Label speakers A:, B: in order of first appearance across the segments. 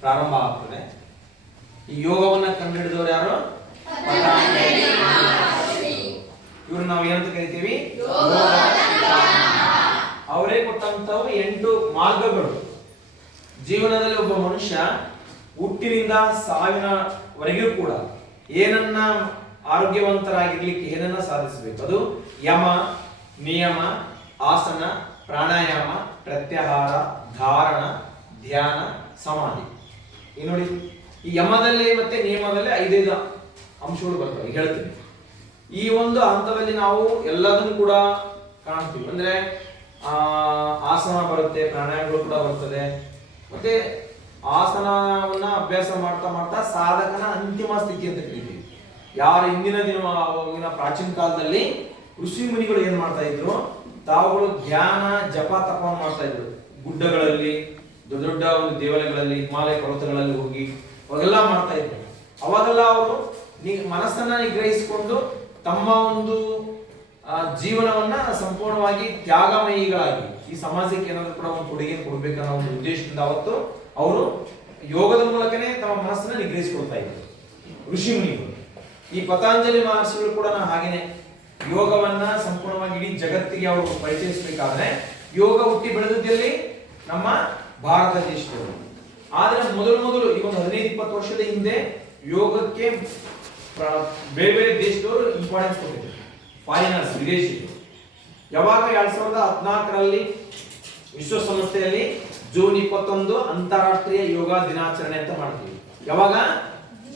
A: ಪ್ರಾರಂಭ ಆಗ್ತದೆ. ಈ ಯೋಗವನ್ನ ಕಂಡುಹಿಡಿದವರು ಯಾರು? ಇವ್ರು ನಾವು ಏನಂತ ಕರಿತೀವಿ? ಅವರೇ ಕೊಟ್ಟಂತವು ಎಂಟು ಮಾರ್ಗಗಳು. ಜೀವನದಲ್ಲಿ ಒಬ್ಬ ಮನುಷ್ಯ ಹುಟ್ಟಿನಿಂದ ಸಾವಿನವರೆಗೂ ಕೂಡ ಏನನ್ನ ಆರೋಗ್ಯವಂತರಾಗಿರ್ಲಿಕ್ಕೆ ಏನನ್ನ ಸಾಧಿಸಬೇಕು? ಅದು ಯಮ, ನಿಯಮ, ಆಸನ ಪ್ರಾಣಾಯಾಮ, ಪ್ರತ್ಯಾಹಾರ, ಧಾರಣ, ಧ್ಯಾನ, ಸಮಾಧಿ. ಈ ನೋಡಿ, ಈ ಯಮದಲ್ಲಿ ಮತ್ತೆ ನಿಯಮದಲ್ಲಿ ಐದೈದು ಅಂಶಗಳು ಬರ್ತವೆ ಹೇಳ್ತೀನಿ. ಈ ಒಂದು ಹಂತದಲ್ಲಿ ನಾವು ಎಲ್ಲದನ್ನು ಕೂಡ ಕಾಣ್ತೀವಿ. ಅಂದ್ರೆ, ಆ, ಆಸನ ಬರುತ್ತೆ, ಪ್ರಾಣಾಯಾಮಗಳು ಕೂಡ ಬರ್ತದೆ. ಮತ್ತೆ ಆಸನವನ್ನ ಅಭ್ಯಾಸ ಮಾಡ್ತಾ ಮಾಡ್ತಾ ಸಾಧಕನ ಅಂತಿಮ ಸ್ಥಿತಿ ಅಂತ ಕರಿತೀವಿ. ಯಾರ ಹಿಂದಿನ ದಿನ ಪ್ರಾಚೀನ ಕಾಲದಲ್ಲಿ ಋಷಿ ಮುನಿಗಳು ಏನ್ ಮಾಡ್ತಾ ಇದ್ರು? ತಾವುಗಳು ಧ್ಯಾನ, ಜಪ ತಪ ಮಾಡ್ತಾ ಇದ್ರು ಗುಡ್ಡಗಳಲ್ಲಿ, ದೊಡ್ಡ ದೊಡ್ಡ ಒಂದು ದೇವಾಲಯಗಳಲ್ಲಿ, ಹಿಮಾಲಯ ಪರ್ವತಗಳಲ್ಲಿ ಹೋಗಿ ಅವಾಗೆಲ್ಲ ಮಾಡ್ತಾ ಇದ್ರು ಅವಾಗೆಲ್ಲ ಅವರು ಮನಸ್ಸನ್ನ ನಿಗ್ರಹಿಸಿಕೊಂಡು ತಮ್ಮ ಒಂದು ಜೀವನವನ್ನ ಸಂಪೂರ್ಣವಾಗಿ ತ್ಯಾಗಮಯಿಗಳಾಗಿ. ಈ ಸಮಾಜಕ್ಕೆ ಏನಾದರೂ ಕೂಡ ಒಂದು ಕೊಡುಗೆ ಕೊಡ್ಬೇಕನ್ನೋ ಒಂದು ಉದ್ದೇಶದಿಂದ ಅವತ್ತು ಅವರು ಯೋಗದ ಮೂಲಕನೇ ತಮ್ಮ ಮನಸ್ಸನ್ನ ನಿಗ್ರಹಿಸಿಕೊಳ್ತಾ ಇದ್ರು ಋಷಿ ಮುನಿಗಳು ಈ ಪತಾಂಜಲಿ ಮಹರ್ಷಿಗಳು ಕೂಡ ಹಾಗೇನೆ ಯೋಗವನ್ನ ಸಂಪೂರ್ಣವಾಗಿ ಇಡೀ ಜಗತ್ತಿಗೆ ಅವರು ಪರಿಚಯಿಸಬೇಕಾದ್ರೆ ಯೋಗ ಹುಟ್ಟಿ ಬೆಳೆದಿದ್ದಲ್ಲಿ ನಮ್ಮ ಭಾರತ ದೇಶದವರು. ಆದ್ರೆ ಮೊದಲು ಮೊದಲು ಈ ಒಂದು ಹದಿನೈದು, ಇಪ್ಪತ್ತು ವರ್ಷದ ಹಿಂದೆ ಯೋಗಕ್ಕೆ ಬೇರೆ ಬೇರೆ ದೇಶದವರು ಇಂಪಾರ್ಟೆನ್ಸ್ ಕೊಟ್ಟಿದ್ರು. ಫಾರಿನರ್ಸ್ ವಿದೇಶಿಗಳು ಯಾವಾಗ ಎರಡ್ ಸಾವಿರದ ಹದಿನಾಲ್ಕರಲ್ಲಿ ವಿಶ್ವಸಂಸ್ಥೆಯಲ್ಲಿ ಜೂನ್ ಇಪ್ಪತ್ತೊಂದು ಅಂತಾರಾಷ್ಟ್ರೀಯ ಯೋಗ ದಿನಾಚರಣೆ ಅಂತ ಮಾಡ್ತೀವಿ. ಯಾವಾಗ?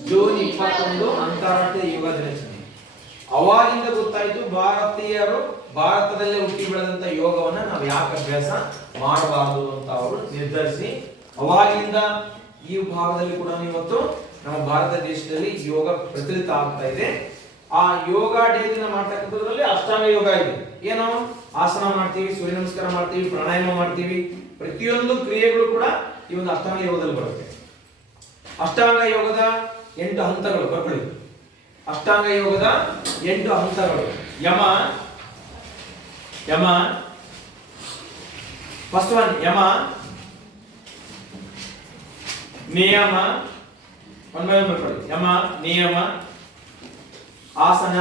A: ಜೂನ್ ಇಪ್ಪತ್ತೊಂದು ಅಂತಾರಾಷ್ಟ್ರೀಯ ಯೋಗ ದಿನಾಚರಣೆ. ಅವಾಗಿಂದ ಗೊತ್ತಾಯ್ತು ಭಾರತೀಯರು ಭಾರತದಲ್ಲೇ ಹುಟ್ಟಿ ಬೆಳೆದಂತ ಯೋಗವನ್ನ ನಾವು ಯಾಕೆ ಅಭ್ಯಾಸ ಮಾಡಬಾರದು ಅಂತ ಅವರು ನಿರ್ಧರಿಸಿ, ಅವಾಗಿಂದ ಈ ಭಾಗದಲ್ಲಿ ಕೂಡ ಇವತ್ತು ನಮ್ಮ ಭಾರತ ದೇಶದಲ್ಲಿ ಯೋಗ ಪ್ರಚಲಿತ ಆಗ್ತಾ ಇದೆ. ಆ ಯೋಗ ಡೇ ದಿನ ಮಾಡ್ತಕ್ಕಂಥದ್ರಲ್ಲಿ ಅಷ್ಟಾಂಗ ಯೋಗ ಇದೆ. ಏನು ಆಸನ ಮಾಡ್ತೀವಿ, ಸೂರ್ಯ ನಮಸ್ಕಾರ ಮಾಡ್ತೀವಿ, ಪ್ರಾಣಾಯಾಮ ಮಾಡ್ತೀವಿ, ಪ್ರತಿಯೊಂದು ಕ್ರಿಯೆಗಳು ಕೂಡ ಈ ಒಂದು ಅಷ್ಟಾಂಗ ಯೋಗದಲ್ಲಿ ಬರುತ್ತೆ. ಅಷ್ಟಾಂಗ ಯೋಗದ ಎಂಟು ಹಂತಗಳು ಬರ್ಕೊಳ್ಳಿ. ಅಷ್ಟಾಂಗ ಯೋಗದ ಎಂಟು ಹಂತಗಳು. ಯಮ ಯಮ ಫಸ್ಟ್ ಒನ್ ಯಮ, ನಿಯಮ ಒನ್ ಬೈ ಒನ್ ಬರ್ಕೊಳ್ಳಿ ಯಮ, ನಿಯಮ, ಆಸನ,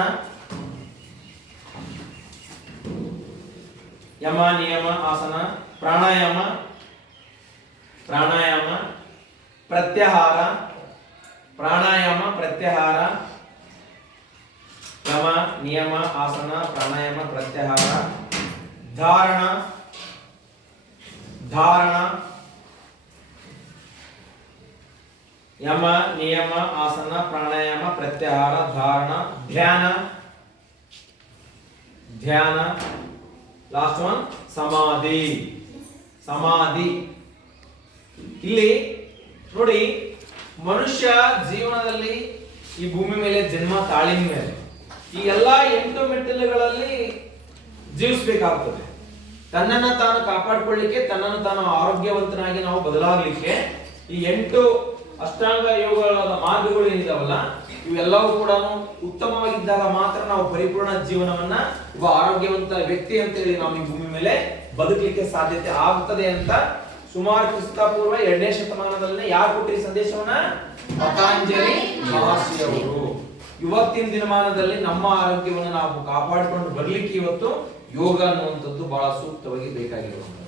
A: ಯಮ, ನಿಯಮ, ಆಸನ, ಪ್ರಾಣಾಯಾಮ ಪ್ರಾಣಾಯಾಮ, ಪ್ರತ್ಯಾಹಾರ ಪ್ರಾಣಾಯಾಮ, ಪ್ರತ್ಯಾಹಾರ ಯಮ ನಿಯಮ, ಆಸನ, ಪ್ರಾಣಾಯಾಮ, ಪ್ರತ್ಯಾಹಾರ, ಧಾರಣ ಧಾರಣ, ಯಮ, ನಿಯಮ, ಆಸನ, ಪ್ರಾಣಾಯಾಮ, ಪ್ರತ್ಯಾಹಾರ, ಧಾರಣ, ಧ್ಯಾನ ಧ್ಯಾನ ಲಾಸ್ಟ್ ಒನ್ ಸಮಾಧಿ ಸಮಾಧಿ. ಇಲ್ಲಿ ನೋಡಿ, ಮನುಷ್ಯ ಜೀವನದಲ್ಲಿ ಈ ಭೂಮಿ ಮೇಲೆ ಜನ್ಮ ತಾಳಿನ ಮೇಲೆ ಈ ಎಲ್ಲಾ ಎಂಟು ಮೆಟ್ಟಿಲುಗಳಲ್ಲಿ ಜೀವಿಸಬೇಕಾಗ್ತದೆ. ತನ್ನನ್ನ ತಾನು ಕಾಪಾಡಿಕೊಳ್ಳಿಕ್ಕೆ, ತನ್ನನ್ನು ತಾನು ಆರೋಗ್ಯವಂತನಾಗಿ ನಾವು ಬದಲಾಗಲಿಕ್ಕೆ ಈ ಎಂಟು ಅಷ್ಟಾಂಗ ಯೋಗಗಳ ಮಾರ್ಗಗಳು ಏನಿದಾವಲ್ಲ, ಇವೆಲ್ಲವೂ ಕೂಡ ಉತ್ತಮವಾಗಿದ್ದಾಗ ಮಾತ್ರ ನಾವು ಪರಿಪೂರ್ಣ ಜೀವನವನ್ನ ಒಬ್ಬ ಆರೋಗ್ಯವಂತ ವ್ಯಕ್ತಿ ಅಂತ ಹೇಳಿ ನಾವು ಈ ಭೂಮಿ ಮೇಲೆ ಬದುಕಲಿಕ್ಕೆ ಸಾಧ್ಯತೆ ಆಗುತ್ತದೆ ಅಂತ ಸುಮಾರು ಕ್ರಿಸ್ತಪೂರ್ವ ಎರಡನೇ ಶತಮಾನದಲ್ಲಿ ಯಾರು ಕೊಟ್ಟಿರಿ ಸಂದೇಶವನ್ನ? ಪತಾಂಜಲಿ ಮಹರ್ಷಿಯವರು ಇವತ್ತಿನ ದಿನಮಾನದಲ್ಲಿ ನಮ್ಮ ಆರೋಗ್ಯವನ್ನು ನಾವು ಕಾಪಾಡಿಕೊಂಡು ಬರ್ಲಿಕ್ಕೆ ಇವತ್ತು ಯೋಗ ಅನ್ನುವಂಥದ್ದು ಬಹಳ ಸೂಕ್ತವಾಗಿ ಬೇಕಾಗಿರುವಂಥದ್ದು.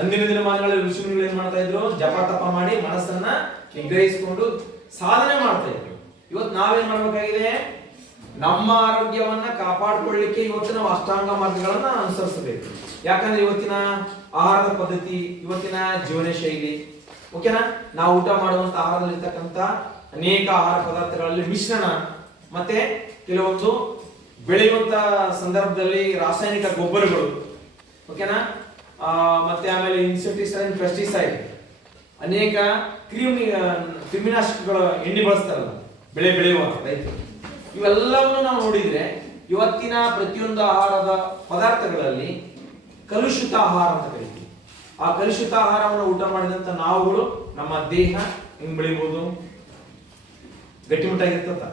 A: ಅಂದಿನ ದಿನಮಾನಗಳಲ್ಲಿ ಋಷಿಗಳು ಏನ್ ಮಾಡ್ತಾ ಇದ್ರು? ಜಪ ತಪ ಮಾಡಿ ಮನಸ್ಸನ್ನ ನಿಗ್ರಹಿಸಿಕೊಂಡು ಸಾಧನೆ ಮಾಡ್ತಾ ಇದ್ರು. ಇವತ್ತು ನಾವೇನ್ ಮಾಡ್ಬೇಕಾಗಿದೆ? ನಮ್ಮ ಆರೋಗ್ಯವನ್ನ ಕಾಪಾಡಿಕೊಳ್ಳಿಕ್ಕೆ ಇವತ್ತು ನಾವು ಅಷ್ಟಾಂಗ ಮಾರ್ಗಗಳನ್ನ ಅನುಸರಿಸಬೇಕು. ಯಾಕಂದ್ರೆ ಇವತ್ತಿನ ಆಹಾರದ ಪದ್ಧತಿ, ಇವತ್ತಿನ ಜೀವನ ಶೈಲಿ, ಓಕೆನಾ? ನಾವು ಊಟ ಮಾಡುವಂತ ಆಹಾರದಲ್ಲಿ ಇರ್ತಕ್ಕಂಥ ಅನೇಕ ಆಹಾರ ಪದಾರ್ಥಗಳಲ್ಲಿ ಮಿಶ್ರಣ ಮತ್ತೆ ಕೆಲವೊಂದು ಬೆಳೆಯುವಂತ ಸಂದರ್ಭದಲ್ಲಿ ರಾಸಾಯನಿಕ ಗೊಬ್ಬರಗಳು ಓಕೆನಾ ಮತ್ತೆ ಆಮೇಲೆ ಇನ್ಸೆಕ್ಟಿಸೈಡ್ ಪೆಸ್ಟಿಸೈಡ್ ಅನೇಕ ಕ್ರಿಮಿ ಕ್ರಿಮಿನಾಶಕಗಳ ಎಣ್ಣೆ ಬಳಸ್ತಾರಲ್ಲ, ಬೆಳೆ ಬೆಳೆಯುವ ರೈತರು. ಇವೆಲ್ಲವನ್ನು ನಾವು ನೋಡಿದ್ರೆ ಇವತ್ತಿನ ಪ್ರತಿಯೊಂದು ಆಹಾರದ ಪದಾರ್ಥಗಳಲ್ಲಿ ಕಲುಷಿತ ಆಹಾರ ಅಂತ ಕರಿತೀವಿ. ಆ ಕಲುಷಿತ ಆಹಾರವನ್ನು ಊಟ ಮಾಡಿದಂತ ನಾವುಗಳು ನಮ್ಮ ದೇಹ ಹಿಂಗ್ ಬೆಳಿಬಹುದು ಗಟ್ಟಿಮುಟ್ಟಾಗಿರ್ತದ.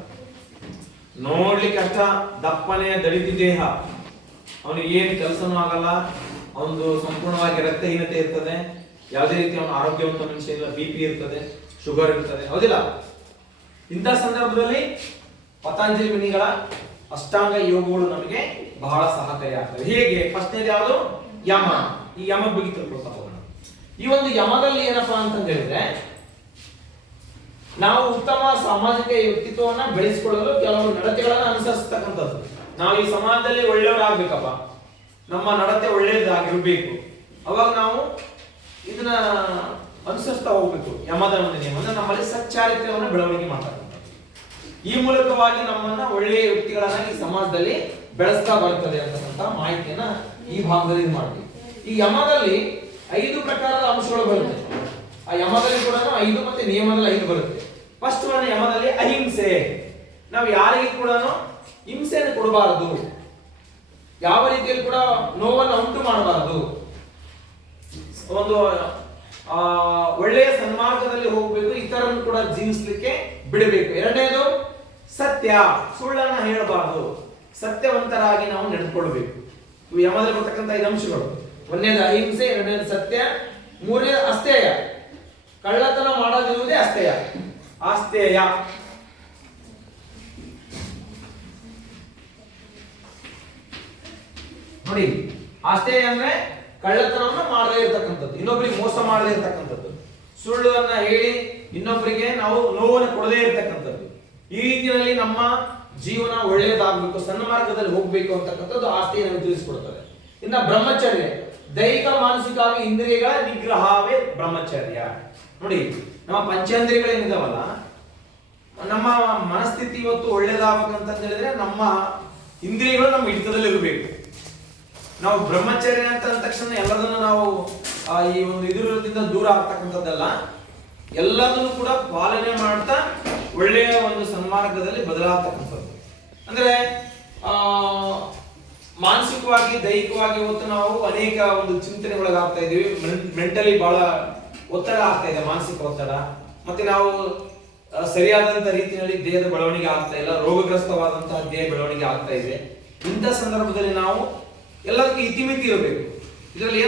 A: ನೋಡ್ಲಿಕ್ಕೆ ಅಷ್ಟ ದಪ್ಪನೆಯ ದಳಿತ ದೇಹ. ಅವನಿಗೆ ಏನು ಕೆಲಸನೂ ಆಗಲ್ಲ ಅವನು ಸಂಪೂರ್ಣವಾಗಿ ರಕ್ತಹೀನತೆ ಇರ್ತದೆ. ಯಾವುದೇ ರೀತಿ ಅವನ ಆರೋಗ್ಯವಂತ ಮನುಷ್ಯ ಇಲ್ಲ ಬಿ ಪಿ ಇರ್ತದೆ, ಶುಗರ್ ಇರ್ತದೆ, ಹೌದಿಲ್ಲ? ಇಂಥ ಸಂದರ್ಭದಲ್ಲಿ ಪತಂಜಲಿ ಮುನಿಗಳ ಅಷ್ಟಾಂಗ ಯೋಗಗಳು ನಮಗೆ ಬಹಳ ಸಹಕಾರಿ ಆಗ್ತವೆ. ಹೇಗೆ? ಫಸ್ಟ್ನೇದು ಯಾವುದು? ಯಮ. ಈ ಯಮ ಬಗ್ಗೆ ತಿಳ್ಕೊಳ್ತಾ ಹೋಗೋಣ. ಈ ಒಂದು ಯಮದಲ್ಲಿ ಏನಪ್ಪಾ ಅಂತ ನಾವು ಉತ್ತಮ ಸಾಮಾಜಿಕ ವ್ಯಕ್ತಿತ್ವವನ್ನ ಬೆಳೆಸಿಕೊಳ್ಳಲು ಕೆಲವು ನಡತೆಗಳನ್ನ ಅನುಸರಿಸತಕ್ಕಂಥದ್ದು. ನಾವು ಈ ಸಮಾಜದಲ್ಲಿ ಒಳ್ಳೆಯವರಾಗ್ಬೇಕಪ್ಪ. ನಮ್ಮ ನಡತೆ ಒಳ್ಳೆಯದಾಗಿರ್ಬೇಕು ಅವಾಗ ನಾವು ಇದನ್ನ ಅನುಸರಿಸ್ತಾ ಹೋಗ್ಬೇಕು. ಯಮದ ಒಂದು ನಿಯಮ, ಅಂದ್ರೆ ನಮ್ಮಲ್ಲಿ ಸಚ್ಚಾರಿತ್ರವನ್ನು ಬೆಳವಣಿಗೆ ಮಾಡ್ತಕ್ಕಂಥದ್ದು. ಈ ಮೂಲಕವಾಗಿ ನಮ್ಮನ್ನ ಒಳ್ಳೆಯ ವ್ಯಕ್ತಿಗಳನ್ನಾಗಿ ಸಮಾಜದಲ್ಲಿ ಬೆಳೆಸ್ತಾ ಬರ್ತದೆ ಅಂತಕ್ಕಂಥ ಮಾಹಿತಿಯನ್ನ ಈ ಭಾಗದಲ್ಲಿ ಇದು ಮಾಡ್ತೀವಿ. ಈ ಯಮದಲ್ಲಿ ಐದು ಪ್ರಕಾರದ ಅಂಶಗಳು ಬರುತ್ತೆ. ಆ ಯಮದಲ್ಲಿ ಕೂಡ ಐದು ಮತ್ತೆ ನಿಯಮದಲ್ಲಿ ಐದು ಬರುತ್ತೆ. ಫಸ್ಟ್ ಒನ್ ಯಮದಲ್ಲಿ ಅಹಿಂಸೆ ನಾವು ಯಾರಿಗೆ ಕೂಡ ಹಿಂಸೆಯನ್ನು ಕೊಡಬಾರದು ಯಾವ ರೀತಿಯಲ್ಲಿ ಕೂಡ ನೋವನ್ನು ಉಂಟು ಮಾಡಬಾರದು ಒಂದು ಒಳ್ಳೆಯ ಸನ್ಮಾರ್ಗದಲ್ಲಿ ಹೋಗಬೇಕು ಇತರನ್ನು ಕೂಡ ಜೀವಿಸಲಿಕ್ಕೆ ಬಿಡಬೇಕು ಎರಡನೇದು ಸತ್ಯ ಸುಳ್ಳನ್ನ ಹೇಳಬಾರದು ಸತ್ಯವಂತರಾಗಿ ನಾವು ನಡೆದುಕೊಳ್ಬೇಕು ಇವು ಯಮದಲ್ಲಿ ಬರ್ತಕ್ಕಂಥ ಐದು ಅಂಶಗಳು ಒಂದನೇದು ಅಹಿಂಸೆ ಎರಡನೇದು ಸತ್ಯ ಮೂರನೇದು ಅಸ್ಥೇಯ ಕಳ್ಳತನ ಮಾಡೋದಿರುವುದೇ ಅಸ್ಥೇಯ ಆಸ್ತೇಯ ನೋಡಿ ಆಸ್ತೇಯ ಅಂದ್ರೆ ಕಳ್ಳತನವನ್ನು ಮಾಡದೇ ಇರತಕ್ಕಂಥದ್ದು ಇನ್ನೊಬ್ಬರಿಗೆ ಮೋಸ ಮಾಡದೇ ಇರತಕ್ಕಂಥದ್ದು. ಸುಳ್ಳನ್ನ ಹೇಳಿ ಇನ್ನೊಬ್ಬರಿಗೆ ನಾವು ನೋವನ್ನು ಕೊಡದೇ ಇರತಕ್ಕಂಥದ್ದು. ಈ ರೀತಿಯಲ್ಲಿ ನಮ್ಮ ಜೀವನ ಒಳ್ಳೆಯದಾಗಬೇಕು ಸನ್ಮಾರ್ಗದಲ್ಲಿ ಹೋಗಬೇಕು ಅಂತಕ್ಕಂಥದ್ದು ಆಸ್ತಿಯನ್ನು ಇನ್ನು ಇನ್ನ ಬ್ರಹ್ಮಚರ್ಯ. ದೈಹಿಕ ಮಾನಸಿಕವಾಗಿ ಇಂದ್ರಿಯಗಳ ನಿಗ್ರಹವೇ ಬ್ರಹ್ಮಚರ್ಯ. ನೋಡಿ, ನಮ್ಮ ಪಂಚೇಂದ್ರಿಯಗಳೇನಿದಾವಲ್ಲ ನಮ್ಮ ಮನಸ್ಥಿತಿ ಇವತ್ತು ಒಳ್ಳೇದಾಗಬೇಕಂತ ಹೇಳಿದ್ರೆ ನಮ್ಮ ಇಂದ್ರಿಯಗಳು ನಮ್ಮ ಹಿಡಿತದಲ್ಲಿ ಇರಬೇಕು. ನಾವು ಬ್ರಹ್ಮಚರ್ಯ ಅಂತ ಅಂದ ತಕ್ಷಣ ಎಲ್ಲದನ್ನು ನಾವು ಈ ಒಂದು ಇದರಿಂದ ದೂರ ಆಗ್ತಕ್ಕಂಥದ್ದಲ್ಲ, ಎಲ್ಲದನ್ನು ಕೂಡ ಪಾಲನೆ ಮಾಡ್ತಾ ಒಳ್ಳೆಯ ಒಂದು ಸನ್ಮಾರ್ಗದಲ್ಲಿ ಬದಲಾಗ್ತಕ್ಕಂಥದ್ದು. ಅಂದ್ರೆ, ಆ ಮಾನಸಿಕವಾಗಿ, ದೈಹಿಕವಾಗಿ ಇವತ್ತು ನಾವು ಅನೇಕ ಒಂದು ಚಿಂತನೆ ಒಳಗಾಗ್ತಾ ಇದೀವಿ ಮೆಂಟಲಿ ಬಹಳ ಒತ್ತಡ ಆಗ್ತಾ ಇದೆ, ಮಾನಸಿಕ ಒತ್ತಡ. ಮತ್ತೆ ನಾವು ಸರಿಯಾದಂತ ರೀತಿಯಲ್ಲಿ ದೇಹದ ಬೆಳವಣಿಗೆ ಆಗ್ತಾ ಇಲ್ಲ ರೋಗಗ್ರಸ್ತವಾದಂತಹ ದೇಹ ಬೆಳವಣಿಗೆ ಆಗ್ತಾ ಇದೆ. ಇಂಥ ಸಂದರ್ಭದಲ್ಲಿ ನಾವು ಎಲ್ಲದಕ್ಕೂ ಇತಿಮಿತಿ ಇರಬೇಕು. ಇದರಲ್ಲಿ ಏನ